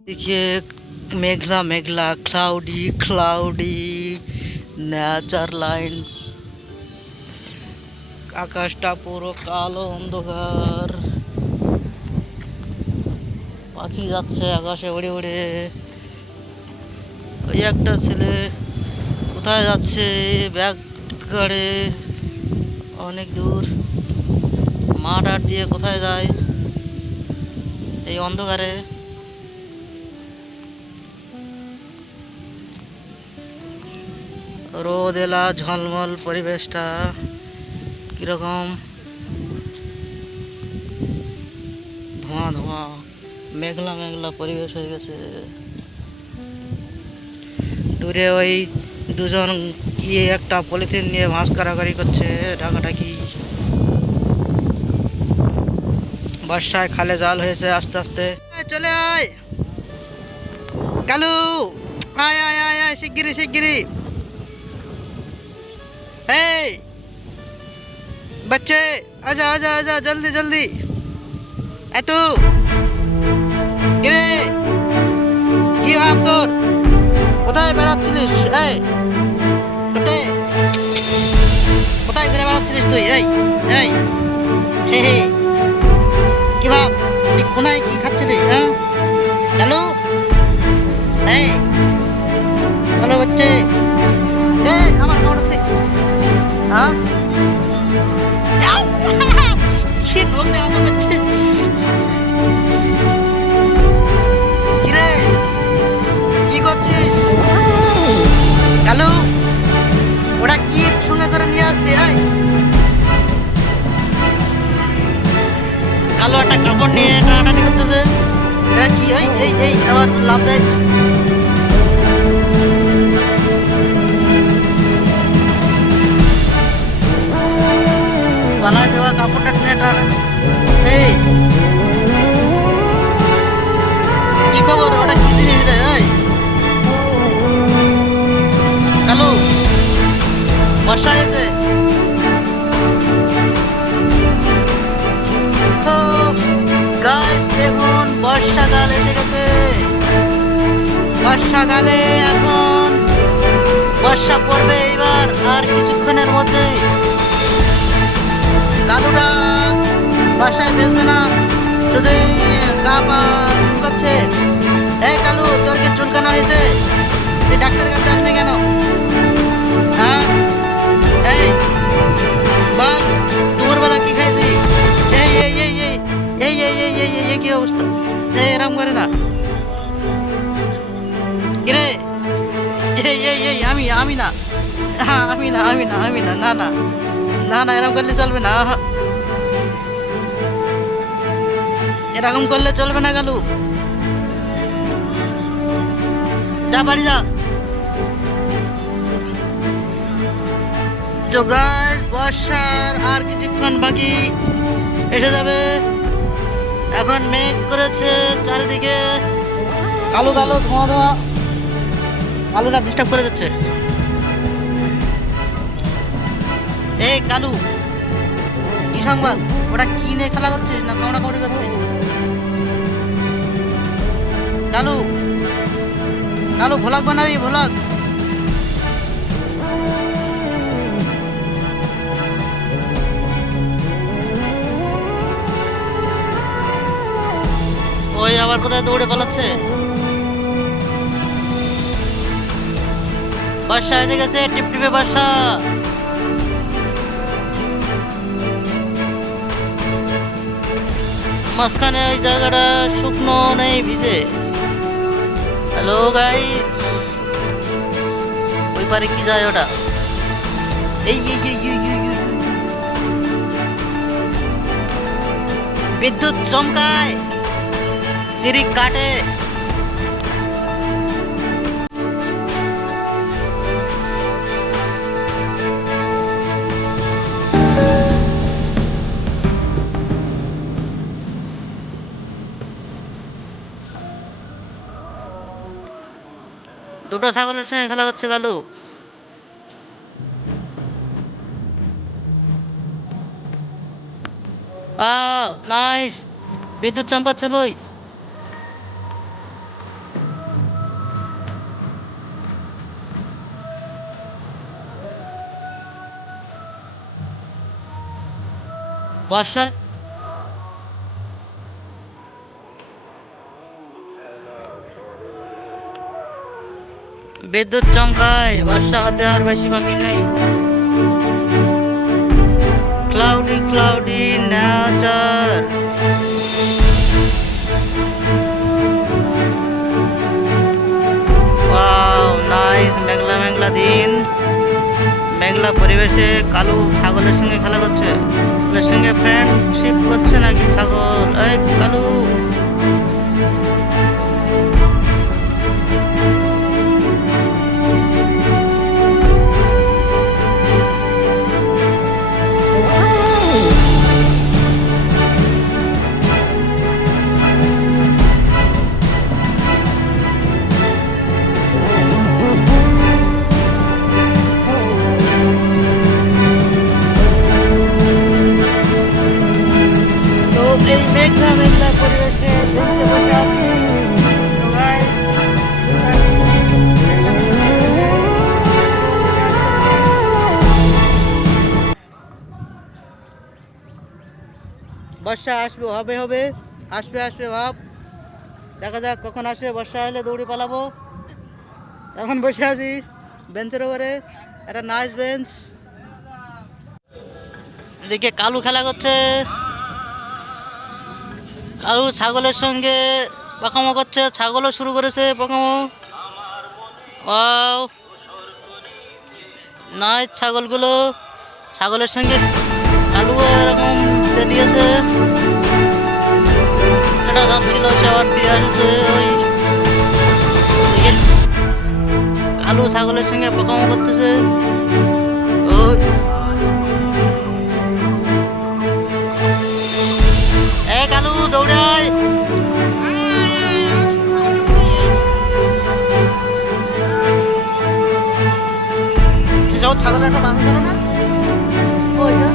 देखिए Meghla Meghla cloudy cloudy nature line আকাশটা পুরো কালো অন্ধকার পাখি যাচ্ছে আকাশে উড়ে উড়ে ওই একটা ছেলে কোথায় যাচ্ছে ব্যাগ গাড়ে অনেক দূর মাঠ আট দিয়ে কোথায় যায় এই অন্ধকারে রোদ এলা ঝলমল পরিবেশটা কিরকম ধোঁয়া ধোঁয়া মেঘলা মেঘলা পরিবেশ হয়ে গেছে দূরে ওই দুজন গিয়ে একটা পলিথিন নিয়ে মাছ কাড়াকাড়ি করছে ডাকাডাকি বর্ষায় খালে জল হয়েছে আস্তে আস্তে চলে আয় কালু আয় আয় আয় আয় শিগগিরি শিগগিরি এই बच्चे आजा आजा आजा जल्दी जल्दी এত কিরে কি ভাব তোর কোথায় বেড়াচ্ছিলিস এই কোথায় কোথায় ঘুরে বেড়াচ্ছিলিস তুই এই এই হে হে কি ভাব তুই কোনায় কি খাচ্ছিলি হ্যাঁ চলো এই চলো বাচ্চে এই আমার কামড় হচ্ছে হ্যাঁ সে লোক দেওয়া করছে কিরে কি করছিস কালু ওরা কি সঙ্গে করে নিয়ে আসলি কালো একটা কাপড় নিয়ে টানাটানি করতেছে এরা কি এই এই এই আবার লাভ দেয় গলায় দেওয়া কাপড়টা টেনে টানাটানি এই কি খবর ওটা কি জিনিস রে এই কালু বর্ষা এতে তো গাইস দেখুন বর্ষাকাল এসে গেছে বর্ষাকালে এখন বর্ষা পড়বে এইবার আর কিছুক্ষণের মধ্যেই কালুটা বাসায় ফেলবে না শুধু গা পা করছে এই কালু তোর কি চুলকানো হয়েছে তুই ডাক্তার কাছে আসনি কেন হ্যাঁ এই বল দুপুরবেলা কি খাইছি এই এই এই এই এই এই এই এই এই এই কি অবস্থা এই এরম করে না কিরে এই এই এই আমি আমি না হ্যাঁ আমি না আমি না আমি না না না না না এরকম করলে চলবে না এরকম করলে চলবে না কালু যা বাড়ি যা তো গাইস বর্ষার আর কিছুক্ষণ বাকি এসে যাবে এখন মেঘ করেছে চারিদিকে কালো কালো ধোঁয়া ধোঁয়া কালুটা ডিস্টার্ব করে যাচ্ছে এই কালু কি সংবাদ ওটা কি নিয়ে খেলা করছিস না কামড়া কামড়ি করছিস কালু কালু ভ্লগ বানাবি ভ্লগ ওই আবার কোথায় দৌড়ে পালাচ্ছে বর্ষা এসে গেছে টিপটিপে বর্ষা মাঝখানে ওই জায়গাটা শুকনো নেই ভিজে হ্যালো গাইস ওই পারে কি যায় ওটা এই এই এই এই এই এই। বিদ্যুৎ চমকায় চিরিক কাটে দুটো ছাগলের সঙ্গে খেলা করছে কালু নাইস বিদ্যুৎ চমকাচ্ছে বই বর্ষায় বিদ্যুৎ চমকায়, বর্ষা হতে আর বেশি বাকি নেই। Cloudy cloudy nature. Wow nice, মেঘলা মেঘলা দিন, মেঘলা পরিবেশে কালু ছাগলের সঙ্গে খেলা করছে। ছাগলের সঙ্গে ফ্রেন্ডশিপ করছে নাকি ছাগল? এই কালু, তো এই মেঘলা মেঘলা পরিবেশে বেঞ্চে বসে আছি। তো guys, বর্ষা আসবে, হবে হবে, আসবে আসবে ভাব। দেখা যাক কখন আসে। বর্ষা এলে দৌড়ে পালাবো। এখন বসে আছি বেঞ্চের উপরে, একটা নাইস বেঞ্চ। এদিকে কালু খেলা করছে। কালু ছাগলের সঙ্গে পাকামো করছে, ছাগলও শুরু করেছে পাকামো। ওয়াও নাইস, ছাগলগুলো, ছাগলের সঙ্গে কালুও এরকম তেলিয়েছে। এটা যাচ্ছিল, সে আবার ফিরে আসছে। ওই কালু ছাগলের সঙ্গে পাকামো করতেছে। ওই এ কালু দৌড়ে আয়। ছাগলের একটা বাসা ছিল না, ওই যে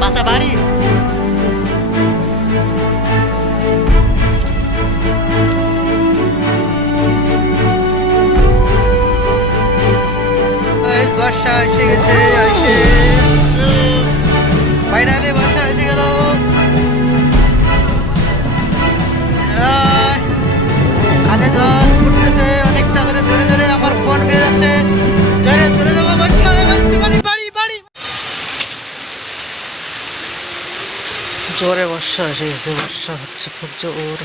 বাসা বাড়ি। বর্ষা এসে গেছে, আসে ফাইনালি বর্ষা এসে গেল। খালে জল ফুটতেছে অনেকটা করে, জোরে জোরে আমার ফোন পেয়ে যাচ্ছে। জোরে জোরে যাবো, বর্ষা বাড়ি বাড়ি বাড়ি। জোরে বর্ষা এসে গেছে, বর্ষা হচ্ছে খুব জোর।